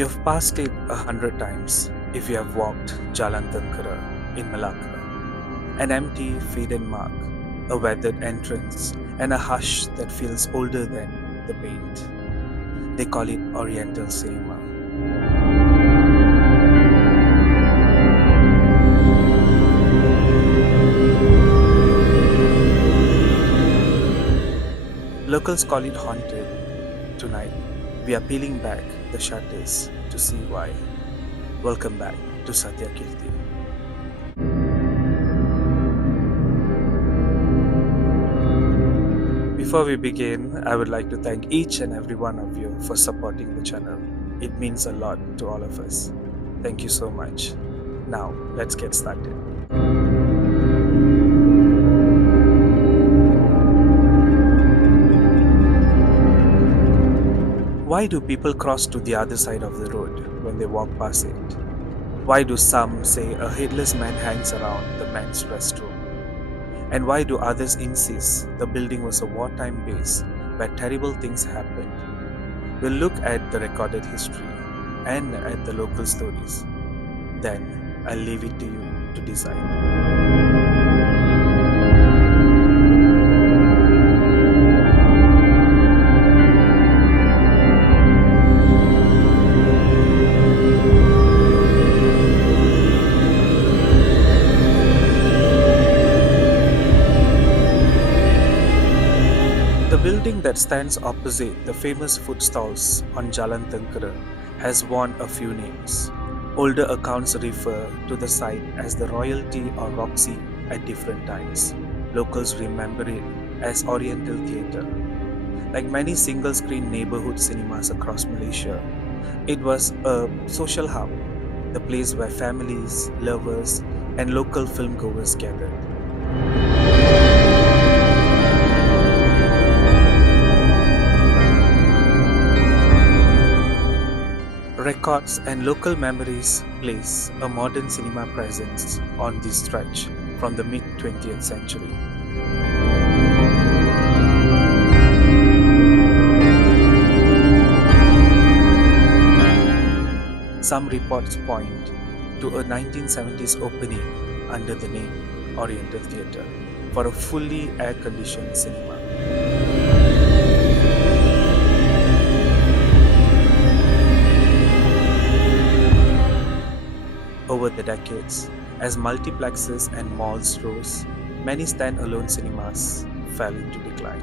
You've passed it 100 times if you have walked Jalan Tengkara in Melaka. An empty, faded mark, a weathered entrance, and a hush that feels older than the paint. They call it Oriental Cinema. Locals call it haunted. Tonight, we are peeling back the shutters to see why. Welcome back to Satya Kirti. Before we begin, I would like to thank each and every one of you for supporting the channel. It means a lot to all of us. Thank you so much. Now, let's get started. Why do people cross to the other side of the road when they walk past it? Why do some say a headless man hangs around the men's restroom? And why do others insist the building was a wartime base where terrible things happened? We'll look at the recorded history and at the local stories. Then I'll leave it to you to decide. The building that stands opposite the famous food stalls on Jalan Tengkara has worn a few names. Older accounts refer to the site as the Royalty or Roxy at different times. Locals remember it as Oriental Theatre. Like many single-screen neighborhood cinemas across Malaysia, it was a social hub, the place where families, lovers, and local filmgoers gathered. Records and local memories place a modern cinema presence on this stretch from the mid 20th century. Some reports point to a 1970s opening under the name Oriental Theatre for a fully air-conditioned cinema. Over the decades, as multiplexes and malls rose, many stand-alone cinemas fell into decline.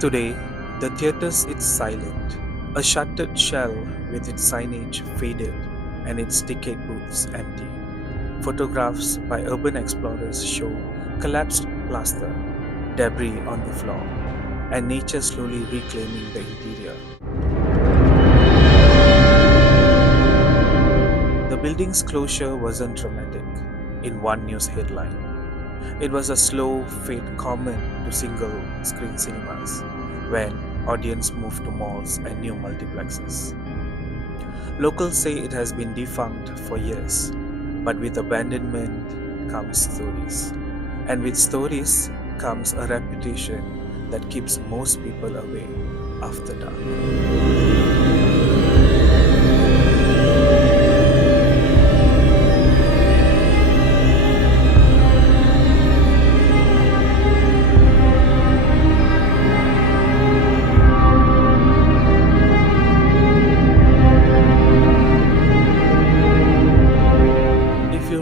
Today, the theatre sits silent, a shuttered shell with its signage faded and its ticket booths empty. Photographs by urban explorers show collapsed plaster, debris on the floor, and nature slowly reclaiming the interior. The building's closure wasn't dramatic in one news headline. It was a slow fade common to single-screen cinemas when audience moved to malls and new multiplexes. Locals say it has been defunct for years, but with abandonment comes stories. And with stories comes a reputation that keeps most people away after dark.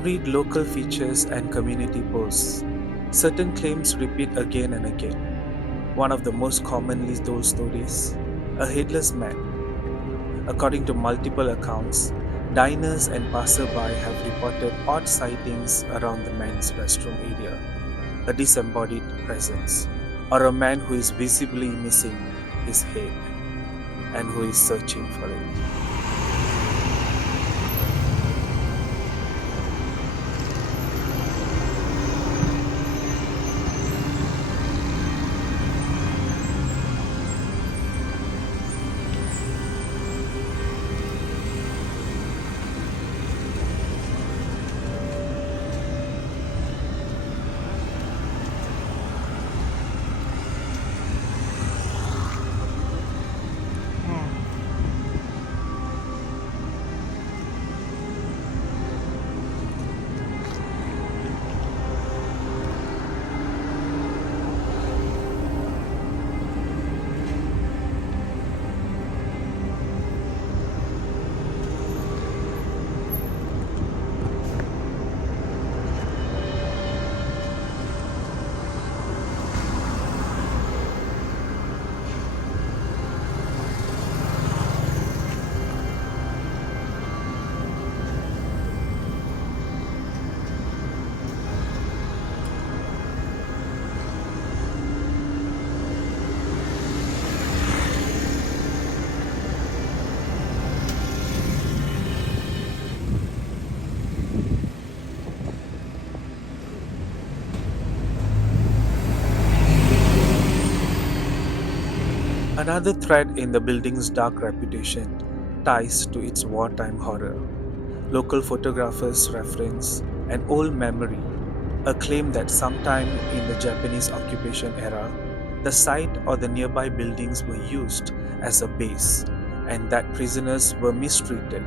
Read local features and community posts, certain claims repeat again and again. One of the most commonly told stories, a headless man. According to multiple accounts, diners and passerby have reported odd sightings around the men's restroom area, a disembodied presence, or a man who is visibly missing his head and who is searching for it. Another thread in the building's dark reputation ties to its wartime horror. Local photographers reference an old memory, a claim that sometime in the Japanese occupation era, the site or the nearby buildings were used as a base and that prisoners were mistreated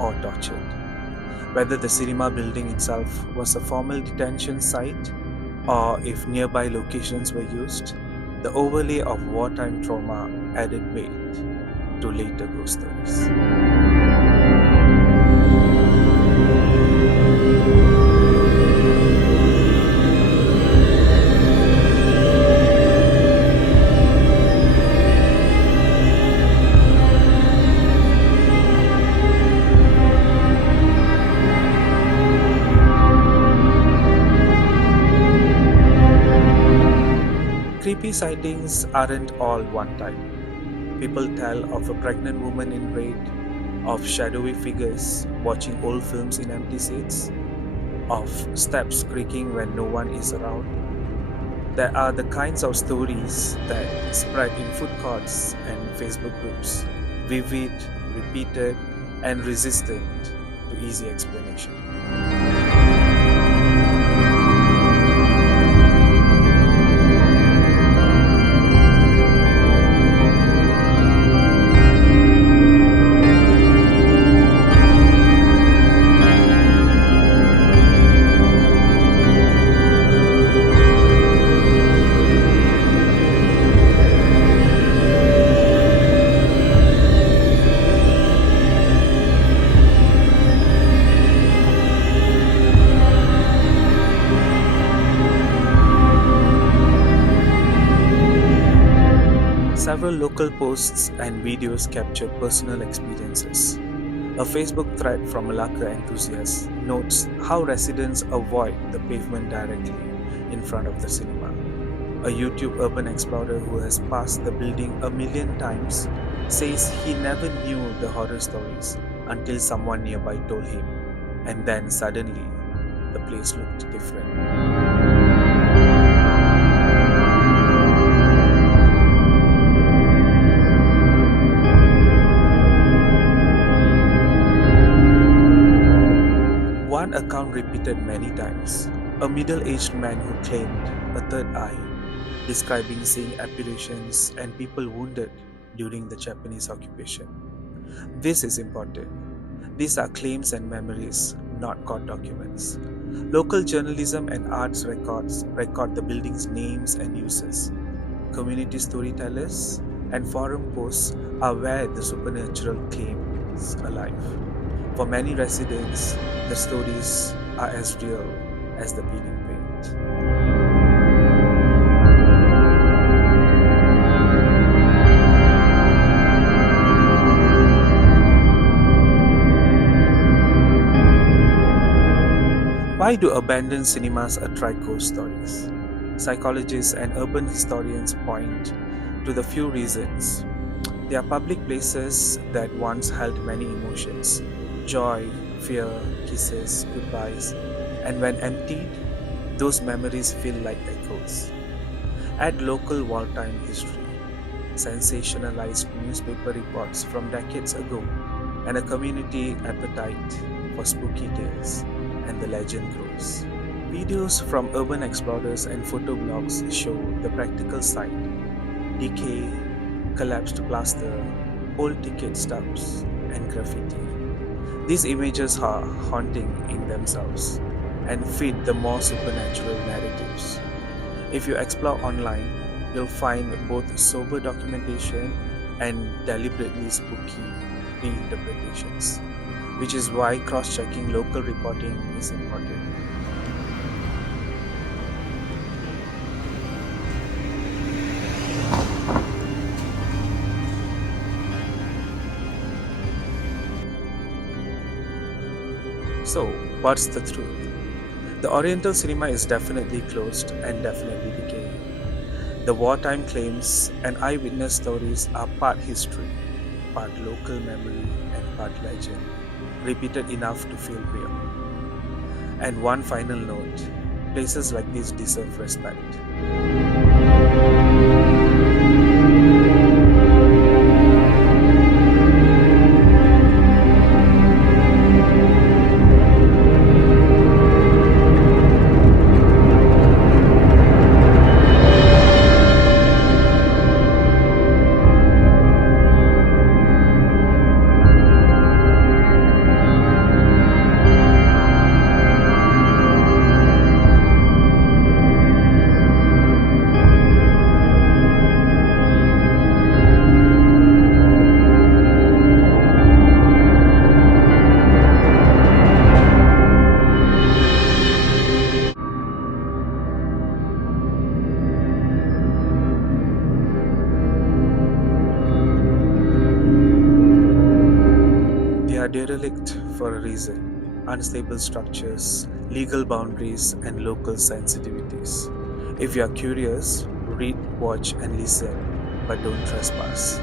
or tortured. Whether the cinema building itself was a formal detention site or if nearby locations were used, the overlay of wartime trauma added weight to later ghost stories. Creepy sightings aren't all one type. People tell of a pregnant woman in raid, of shadowy figures watching old films in empty seats, of steps creaking when no one is around. There are the kinds of stories that spread in food courts and Facebook groups, vivid, repeated, and resistant to easy explanation. Several local posts and videos capture personal experiences. A Facebook thread from Melaka enthusiasts notes how residents avoid the pavement directly in front of the cinema. A YouTube urban explorer who has passed the building a million times says he never knew the horror stories until someone nearby told him, and then suddenly the place looked different. One account repeated many times, a middle aged man who claimed a third eye, describing seeing apparitions and people wounded during the Japanese occupation. This is important. These are claims and memories, not court documents. Local journalism and arts records record the building's names and uses. Community storytellers and forum posts are where the supernatural claims alive. For many residents, the stories are as real as the peeling paint. Why do abandoned cinemas attract ghost stories? Psychologists and urban historians point to the few reasons. They are public places that once held many emotions: joy, fear, kisses, goodbyes, and when emptied, those memories feel like echoes. Add local wartime history, sensationalized newspaper reports from decades ago, and a community appetite for spooky tales, and the legend grows. Videos from urban explorers and photoblogs show the practical side: decay, collapsed plaster, old ticket stubs, and graffiti. These images are haunting in themselves and fit the more supernatural narratives. If you explore online, you'll find both sober documentation and deliberately spooky reinterpretations, which is why cross-checking local reporting is important. So, what's the truth? The Oriental Cinema is definitely closed and definitely decaying. The wartime claims and eyewitness stories are part history, part local memory, and part legend, repeated enough to feel real. And one final note: places like this deserve respect. derelict for a reason. Unstable structures, legal boundaries, and local sensitivities. If you are curious, read, watch, and listen, but don't trespass.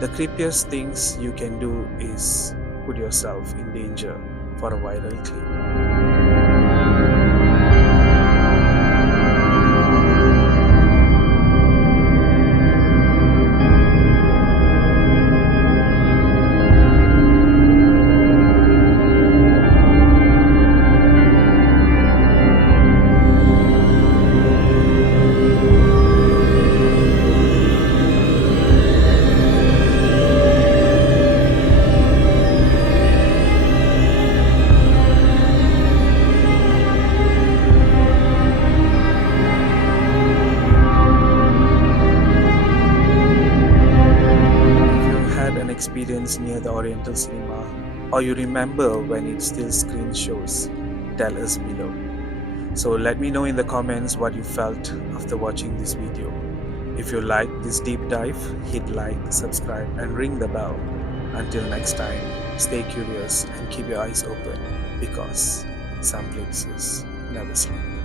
The creepiest things you can do is put yourself in danger for a viral clip. If you had an experience near the Oriental Cinema, or you remember when it still screen shows, tell us below. So let me know in the comments what you felt after watching this video. If you liked this deep dive, hit like, subscribe, and ring the bell. Until next time, stay curious and keep your eyes open because some places never sleep.